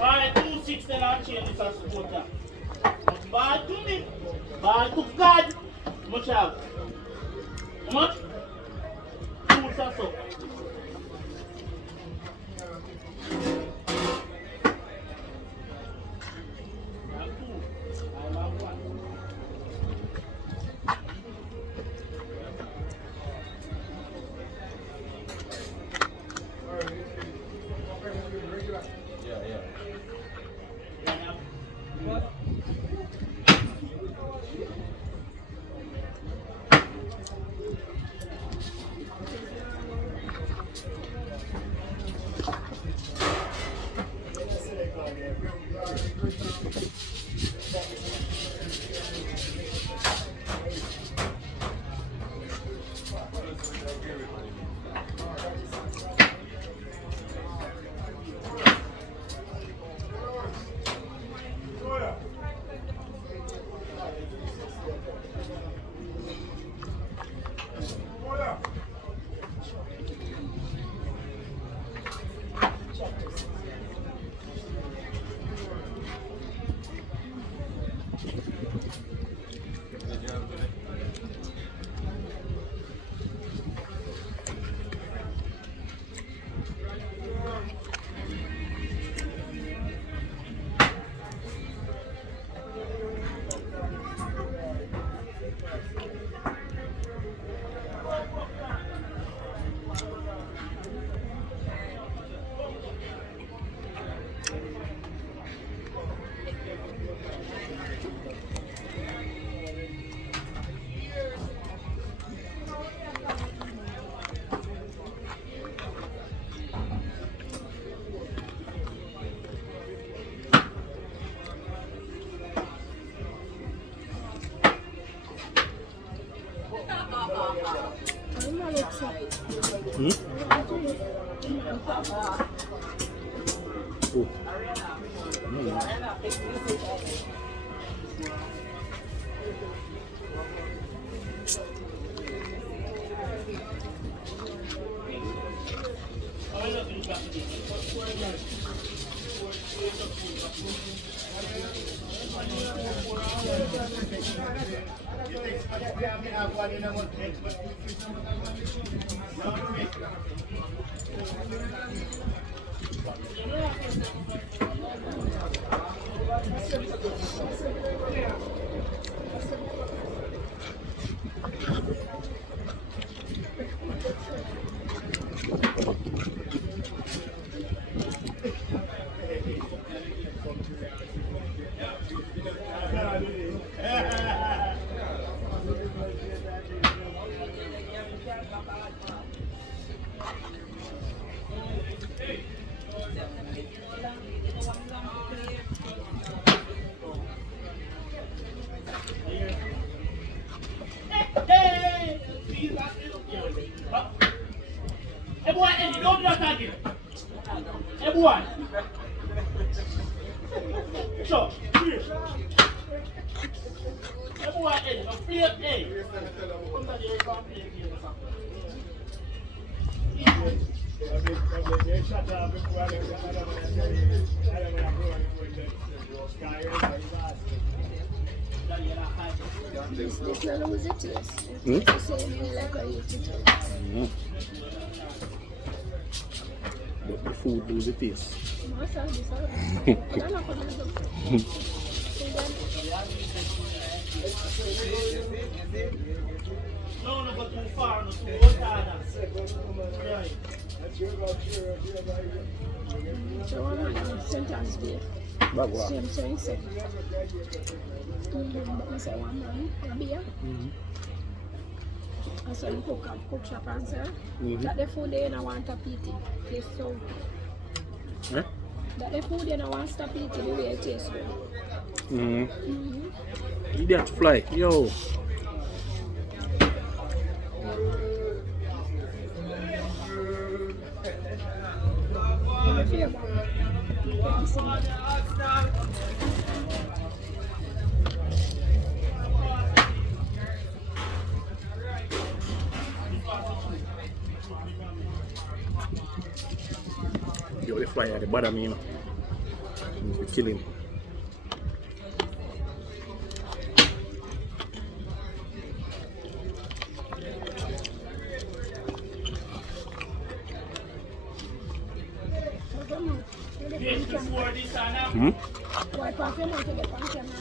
Alright, 2-6 then I'll change this as supporter. Ball to me. Ball to God. Much out. How much? 2 or so. Everyone. So, here. Everyone, I'm free up, hey. Somebody can't play here or something. This not lose it, yes. Same like I used to do. But the food lose the taste. No, no go too far, no too old harder. Right. So I'm on sentence there. Bagua. Same thing, say. But I say one man, a beer. I saw him cook shop and say, that the food they don't want to eat it. Tastes so good. Eh? That the food they don't want to eat it the way it tastes good. Idiot fly. Yo. My favorite. Let me see. Yo, the fly at the bottom, you know. We kill him. Yes, before this, Anna. Wipe off your mouth to get on camera.